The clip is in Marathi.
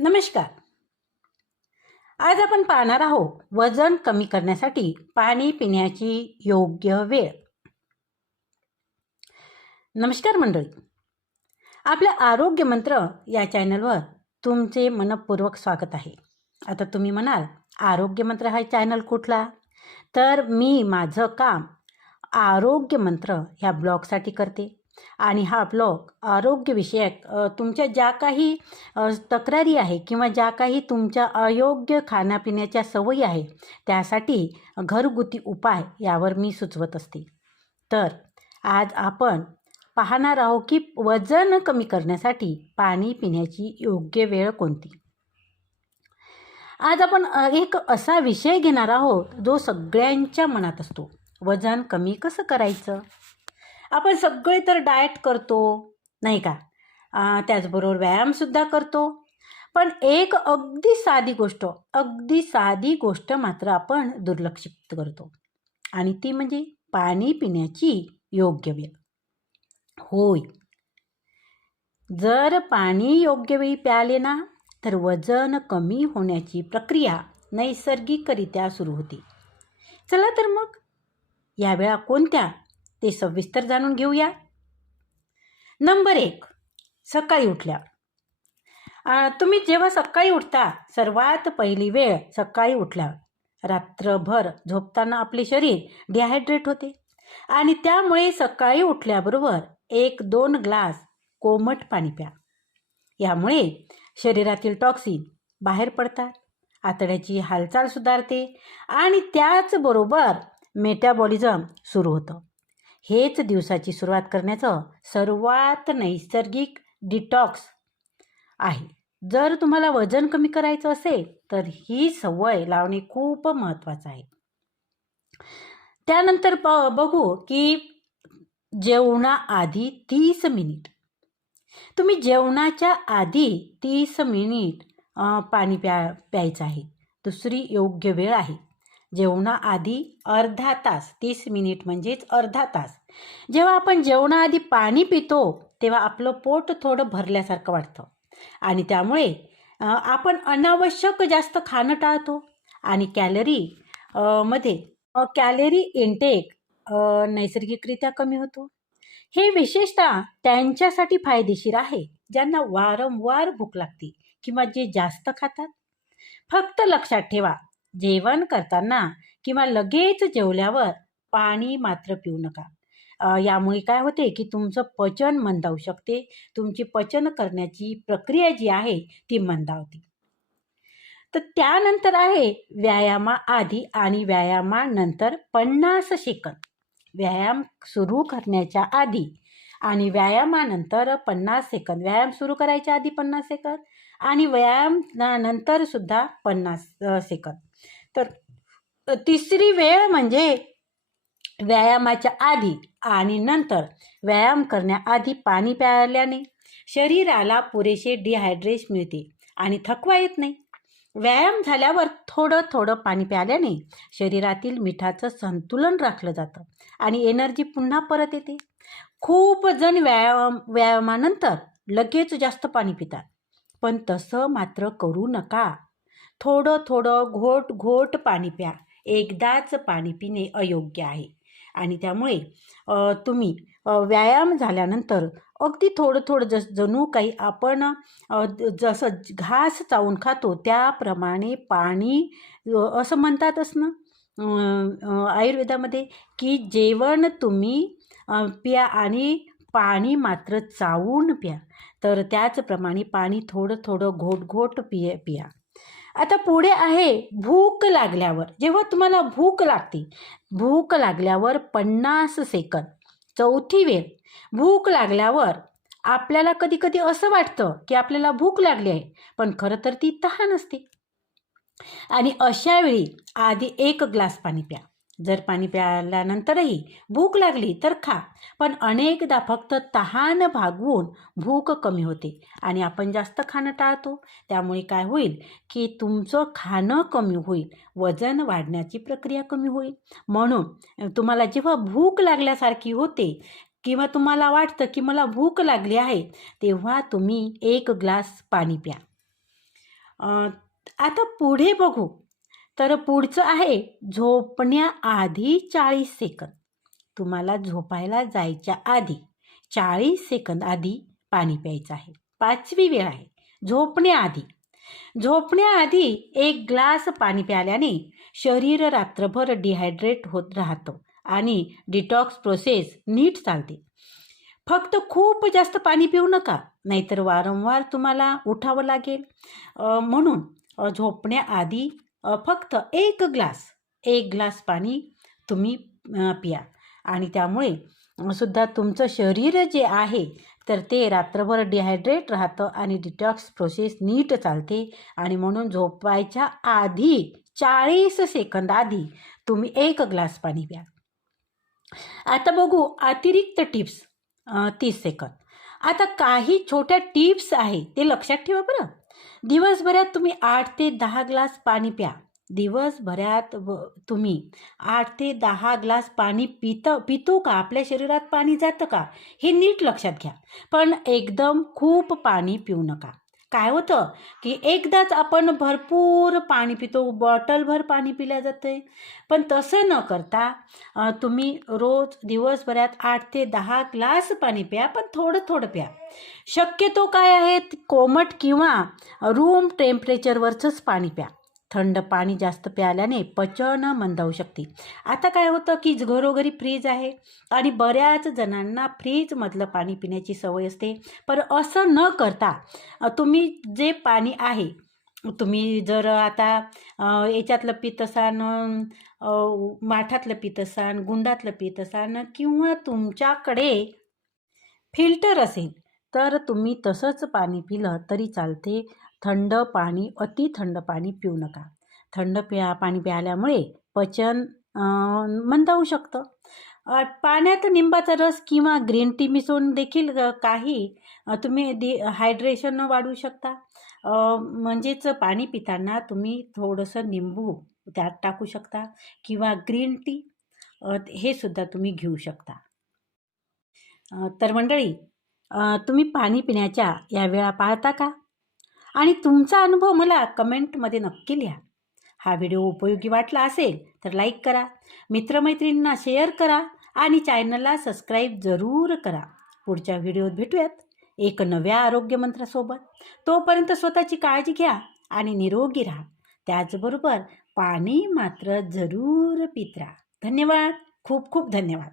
नमस्कार. आज आपण पाहणार आहोत वजन कमी करण्यासाठी पाणी पिण्याची योग्य वेळ. नमस्कार मंडळी. आपलं आरोग्य मंत्र या चॅनलवर तुमचे मनपूर्वक स्वागत आहे. आता तुम्ही म्हणाल आरोग्य मंत्र हा चॅनल कुठला? तर मी माझं काम आरोग्य मंत्र ह्या ब्लॉगसाठी करते. आणि हा ब्लॉग आरोग्यविषयक तुमच्या ज्या काही तक्रारी आहे किंवा ज्या काही तुमच्या अयोग्य खाण्यापिण्याच्या सवयी आहे त्यासाठी घरगुती उपाय यावर मी सुचवत असते. तर आज आपण पाहणार आहोत की वजन कमी करण्यासाठी पाणी पिण्याची योग्य वेळ कोणती? आज आपण एक असा विषय घेणार आहोत जो सगळ्यांच्या मनात असतो. वजन कमी कसं करायचं? आपण सगळे तर डाएट करतो नाही का? त्याचबरोबर व्यायामसुद्धा करतो. पण एक अगदी साधी गोष्ट अगदी साधी गोष्ट मात्र आपण दुर्लक्षित करतो. आणि ती म्हणजे पाणी पिण्याची योग्य वेळ. होय. जर पाणी योग्य वेळी प्याले ना तर वजन कमी होण्याची प्रक्रिया नैसर्गिकरित्या सुरू होते. चला तर मग या वेळा कोणत्या ते सविस्तर जाणून घेऊया. नंबर एक सकाळी उठल्यावर. तुम्ही जेव्हा सकाळी उठता सर्वात पहिली वेळ सकाळी उठल्यावर. रात्रभर झोपताना आपले शरीर डिहायड्रेट होते. आणि त्यामुळे सकाळी उठल्याबरोबर एक दोन ग्लास कोमट पाणी प्या. यामुळे शरीरातील टॉक्सिन बाहेर पडतात आतड्याची हालचाल सुधारते आणि त्याचबरोबर मेटाबॉलिझम सुरू होतं. हेच दिवसाची सुरुवात करण्याचं सर्वात नैसर्गिक डिटॉक्स आहे. जर तुम्हाला वजन कमी करायचं असेल तर ही सवय लावणे खूप महत्त्वाचं आहे. त्यानंतर प बघू की जेवणाआधी तीस मिनिट. तुम्ही जेवणाच्या आधी तीस मिनिट पाणी प्या प्यायचं आहे. दुसरी योग्य वेळ आहे. जेवणाआधी अर्धा तास तीस मिनिट म्हणजेच अर्धा तास. जेव्हा आपण जेवणाआधी पाणी पितो तेव्हा आपलं पोट थोडं भरल्यासारखं वाटतं. आणि त्यामुळे आपण अनावश्यक जास्त खाणं टाळतो. आणि कॅलरी मध्ये कॅलरी इंटेक नैसर्गिकरित्या कमी होतो. हे विशेषतः त्यांच्यासाठी फायदेशीर आहे ज्यांना वारंवार भूक लागते किंवा जे जास्त खातात. फक्त लक्षात ठेवा जेवण करताना किंवा लगेच जेवल्यावर पाणी मात्र पिऊ नका. यामुळे काय होते की तुमचं पचन मंदावू शकते. तुमची पचन करण्याची प्रक्रिया जी आहे ती मंदावते. तर त्यानंतर आहे व्यायामाआधी आणि व्यायामानंतर पन्नास सेकंद व्यायाम सुरू करण्याच्या आधी आणि व्यायामानंतर पन्नास सेकंद. व्यायाम सुरू करायच्या आधी पन्नास सेकंद आणि व्यायाम सुद्धा पन्नास सेकंद. तर तिसरी वेळ म्हणजे व्यायामाच्या आधी आणि नंतर व्यायाम करण्याआधी पाणी प्यायल्याने शरीराला पुरेसे डिहायड्रेश मिळते आणि थकवा येत नाही. व्यायाम झाल्यावर थोडं थोडं पाणी प्यायल्याने शरीरातील मिठाचं संतुलन राखलं जातं आणि एनर्जी पुन्हा परत येते. खूप जण व्यायाम व्यायामानंतर लगेच जास्त पाणी पितात. पण तसं मात्र करू नका. थोडं थोडं घोट घोट पाणी प्या. एकदाच पाणी पिणे अयोग्य आहे. आणि त्यामुळे तुम्ही व्यायाम झाल्यानंतर अगदी थोडं थोडं जस जणू काही आपण जसं घास चावून खातो त्याप्रमाणे पाणी असं म्हणतातच ना आयुर्वेदामध्ये की जेवण तुम्ही प्या आणि पाणी मात्र चावून प्या. तर त्याचप्रमाणे पाणी थोडं थोडं घोट घोट पिय पिया. आता पुढे आहे भूक लागल्यावर. जेव्हा तुम्हाला भूक लागते भूक लागल्यावर पन्नास सेकंद. चौथी वेळ भूक लागल्यावर आपल्याला कधी कधी असं वाटतं की आपल्याला भूक लागली आहे पण खरं तर ती तहान असते. आणि अशावेळी आधी एक ग्लास पाणी प्या. जर पाणी प्यायल्यानंतरही भूक लागली तर खा. पण अनेकदा फक्त तहान भागवून भूक कमी होते आणि आपण जास्त खाणं टाळतो. त्यामुळे काय होईल की तुमचं खाणं कमी होईल वजन वाढण्याची प्रक्रिया कमी होईल. म्हणून तुम्हाला जेव्हा भूक लागल्यासारखी होते किंवा तुम्हाला वाटतं की मला भूक लागली आहे तेव्हा तुम्ही एक ग्लास पाणी प्या. आता पुढे बघू. तर पुढचं आहे झोपण्याआधी चाळीस सेकंद. तुम्हाला झोपायला जायच्या आधी चाळीस सेकंद आधी पाणी प्यायचं आहे. पाचवी वेळ आहे. झोपण्याआधी. झोपण्याआधी एक ग्लास पाणी प्याल्याने शरीर रात्रभर डिहायड्रेट होत राहतं आणि डिटॉक्स प्रोसेस नीट चालते. फक्त खूप जास्त पाणी पिऊ नका नाहीतर वारंवार तुम्हाला उठावं लागेल. म्हणून झोपण्याआधी फक्त एक ग्लास एक ग्लास पाणी तुम्ही पिया. आणि त्यामुळे सुद्धा तुमचं शरीर जे आहे तर ते रात्रभर डिहायड्रेट राहतं आणि डिटॉक्स प्रोसेस नीट चालते. आणि म्हणून झोपायच्या आधी चाळीस सेकंद आधी तुम्ही एक ग्लास पाणी प्या. आता बघू अतिरिक्त टिप्स तीस सेकंद आता काही छोट्या टिप्स आहे ते लक्षात ठेवा बरं. दिवसभरात तुम्ही आठ ते दहा ग्लास पाणी प्या. दिवसभरात व तुम्ही आठ ते दहा ग्लास पाणी पित पितो का? आपल्या शरीरात पाणी जातं का? हे नीट लक्षात घ्या. पण एकदम खूप पाणी पिऊ नका. काय होतं की एकदाच आपण भरपूर पाणी पितो बॉटलभर पाणी पिल्या जाते पण तसं न करता तुम्ही रोज दिवसभरात आठ ते दहा ग्लास पाणी प्या पण थोडं थोडं प्या. शक्यतो काय आहे कोमट किंवा रूम टेम्परेचरवरचंच पाणी प्या. थंड पाणी जास्त प्यायल्याने पचन मंदावू शकते. आता काय होतं की घरोघरी फ्रीज आहे आणि बऱ्याच जणांना फ्रीजमधलं पाणी पिण्याची सवय असते. पर असं न करता तुम्ही जे पाणी आहे तुम्ही जर आता याच्यातलं पित असान माठातलं पित असान गुंडातलं पित असान किंवा तुमच्याकडे फिल्टर असेल तर तुम्ही तसंच पाणी पिलं तरी चालते. थंड पाणी अति थंड पाणी पिऊ नका. थंड प्या पाणी प्यायल्यामुळे पचन मंद मंदावू शकतं. पाण्यात निंबाचा रस किंवा ग्रीन टी मिसळून देखील काही तुम्ही दि हायड्रेशन वाढवू शकता. म्हणजेच पाणी पिताना तुम्ही थोडंसं निंबू त्यात टाकू शकता किंवा ग्रीन टी हे सुद्धा तुम्ही घेऊ शकता. तर मंडळी तुम्ही पाणी पिण्याच्या या वेळा पाळता का? आणि तुमचा अनुभव मला कमेंटमध्ये नक्की लिहा. हा व्हिडिओ उपयोगी वाटला असेल तर लाईक करा मित्रमैत्रिणींना शेअर करा आणि चॅनलला सबस्क्राईब जरूर करा. पुढच्या व्हिडिओत भेटूयात. एक नव्या आरोग्यमंत्रासोबत तोपर्यंत स्वतःची काळजी घ्या आणि निरोगी राहा. त्याचबरोबर पाणी मात्र जरूर पित राहा. धन्यवाद. खूप खूप धन्यवाद.